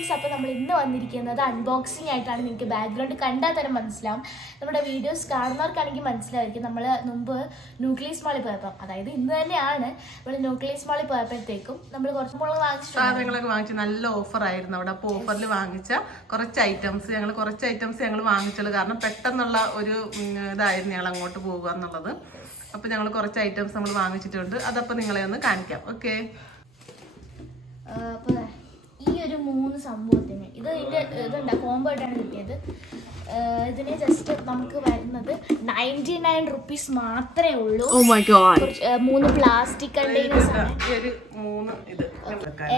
Friends, അപ്പോൾ നമ്മൾ ഇന്ന് വന്നിരിക്കുന്നത് അൺബോക്സിംഗ് ആയിട്ടാണ്. നിങ്ങൾക്ക് ബാക്ക്ഗ്രൗണ്ട് കണ്ടാൽ തന്നെ മനസ്സിലാവും. നമ്മുടെ വീഡിയോസ് കാണുന്നവർക്കാണെങ്കിൽ മനസ്സിലായിരിക്കും. നമ്മൾ മുമ്പ് ന്യൂക്ലിയസ് മാളിൽ പോയപ്പോൾ, അതായത് ഇന്ന് തന്നെയാണ് നമ്മൾ ന്യൂക്ലിയസ് മാളിൽ പോയപ്പോഴത്തേക്കും നമ്മൾ കുറച്ച് സാധനങ്ങളൊക്കെ വാങ്ങിച്ചു. നല്ല ഓഫർ ആയിരുന്നു അവിടെ. അപ്പോൾ ഓഫറിൽ വാങ്ങിച്ച കുറച്ച് ഐറ്റംസ് ഞങ്ങൾ വാങ്ങിച്ചുള്ളൂ. കാരണം പെട്ടെന്നുള്ള ഒരു ഇതായിരുന്നു ഞങ്ങൾ അങ്ങോട്ട് പോകുക എന്നുള്ളത്. അപ്പൊ ഞങ്ങൾ കുറച്ച് ഐറ്റംസ് നമ്മൾ വാങ്ങിച്ചിട്ടുണ്ട്. അതപ്പോൾ നിങ്ങളെ ഒന്ന് കാണിക്കാം. ഓക്കെ, ഈ ഒരു 3 സംഭവത്തിന് ഇതുണ്ട് കോംബോ ആയിട്ടാണ് കിട്ടിയത്. ഇതിന് ജസ്റ്റ് നമുക്ക് വരുന്നത് 99 റുപ്പീസ് മാത്രമേ ഉള്ളൂ. 3 പ്ലാസ്റ്റിക് കണ്ടെയ്നേഴ്സ് ആണ്.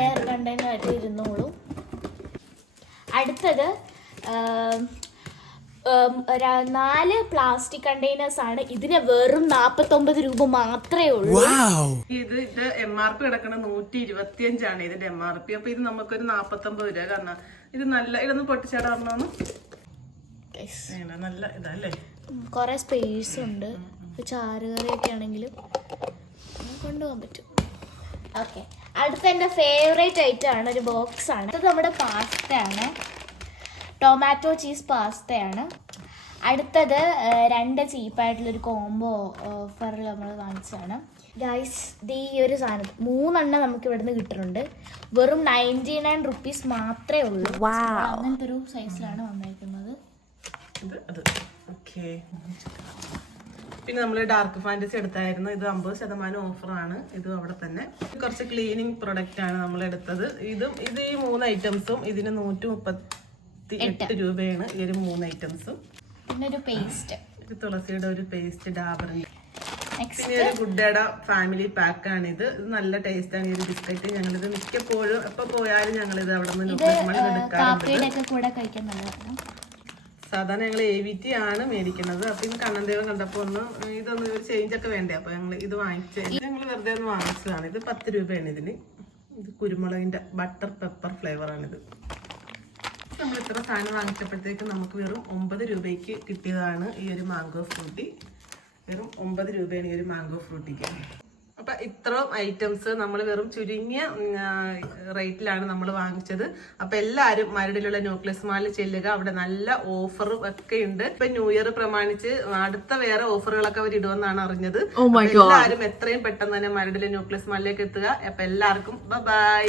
എയർ കണ്ടെയ്നർ ആയിട്ട് ഇരുന്നോളൂ. അടുത്തത് 4 പ്ലാസ്റ്റിക് കണ്ടെയ്നേഴ്സ് ആണ്. ഇതിന് വെറും 49 രൂപ മാത്രമേ ഉള്ളൂ. ഇത് MRP കിടക്കുന്നത് 125 ആണ് ഇതിന്റെ MRP. അപ്പൊ ഇത് നമുക്കൊരു 49 രൂപ. കാരണം ഇത് നല്ല ഇതൊന്ന് പൊട്ടിച്ചാടാറണമെന്ന് നല്ല ഇതല്ലേ, കൊറേ സ്പേസ് ഉണ്ട്. ചാറുകറിയൊക്കെ ആണെങ്കിലും കൊണ്ടുപോകാൻ പറ്റും. ഓക്കെ, അടുത്ത എൻ്റെ ഫേവറേറ്റ് ഐറ്റം ആണ്, ഒരു ബോക്സ് ആണ്. ഇത് നമ്മുടെ പാസ്തയാണ്, ടൊമാറ്റോ ചീസ് പാസ്തയാണ്. അടുത്തത് 2 ചീപ്പായിട്ടുള്ളൊരു കോംബോ ഓഫറിൽ നമ്മൾ വാങ്ങിച്ചതാണ് ഗൈസ്. ഇത് ഈ ഒരു സാധനം 3 നമുക്ക് ഇവിടുന്ന് കിട്ടുന്നുണ്ട്. വെറും 99 റുപ്പീസ് മാത്രമേ ഉള്ളൂ. അങ്ങനത്തെ ഒരു സൈസിലാണ് വന്നിരിക്കുന്നത്. പിന്നെ നമ്മൾ ഡാർക്ക് ഫാന്റസി എടുത്തായിരുന്നു. ഇത് 50% ഓഫറാണ്. ഇതും അവിടെ തന്നെ. കുറച്ച് ക്ലീനിങ് പ്രൊഡക്റ്റ് ആണ് നമ്മൾ എടുത്തത്. ഈ 3 ഐറ്റംസും ഇതിന് 138 രൂപയാണ്. ഈ ഒരു 3 ഐറ്റംസും. പിന്നെ ഒരു പേസ്റ്റ്, തുളസിയുടെ ഒരു പേസ്റ്റ്, ഡാബറിന്റെ. പിന്നെ ഒരു ഗുഡ്ഡയുടെ ഫാമിലി പാക്ക് ആണ് ഇത്. നല്ല ടേസ്റ്റ് ആണ് ഈ ഒരു ബിസ്ക്കറ്റ്. ഞങ്ങളിത് മിക്കപ്പോഴും എപ്പോ പോയാലും ഞങ്ങളിത് അവിടെ നിന്ന് സാധാരണ ഞങ്ങൾ AVT ആണ് മേടിക്കുന്നത്. അപ്പൊ ഇന്ന് കണ്ണന്തേവം കണ്ടപ്പോ ഇതൊന്ന് ഒരു ചേഞ്ച് ഒക്കെ വേണ്ടേ, അപ്പൊ ഞങ്ങൾ ഇത് വാങ്ങിച്ചു. ഞങ്ങൾ വെറുതെ ഒന്ന് വാങ്ങിച്ചതാണ്. ഇത് 10 രൂപയാണ് ഇതിന്. ഇത് കുരുമുളകിന്റെ ബട്ടർ പെപ്പർ ഫ്ലേവർ ആണിത്. നമ്മൾ ഇത്ര സാധനം വാങ്ങിച്ചപ്പോഴത്തേക്ക് നമുക്ക് വെറും 9 രൂപയ്ക്ക് കിട്ടിയതാണ് ഈ ഒരു മാംഗോ ഫ്രൂട്ടി. വെറും 9 രൂപയാണ് ഈ ഒരു മാംഗോ ഫ്രൂട്ടിക്ക്. അപ്പൊ ഇത്രയും ഐറ്റംസ് നമ്മൾ വെറും ചുരുങ്ങിയ റേറ്റിലാണ് നമ്മൾ വാങ്ങിച്ചത്. അപ്പൊ എല്ലാവരും മരടിലുള്ള ന്യൂക്ലിയസ് മാളിൽ ചെല്ലുക. അവിടെ നല്ല ഓഫറും ഒക്കെ ഉണ്ട്. ഇപ്പൊ ന്യൂ ഇയർ പ്രമാണിച്ച് അടുത്ത വേറെ ഓഫറുകളൊക്കെ അവർ ഇടുമെന്നാണ് അറിഞ്ഞത്. എല്ലാവരും എത്രയും പെട്ടെന്ന് തന്നെ മരടിലെ ന്യൂക്ലിയസ് മാളിലേക്ക് എത്തുക. അപ്പൊ എല്ലാവർക്കും ബൈ.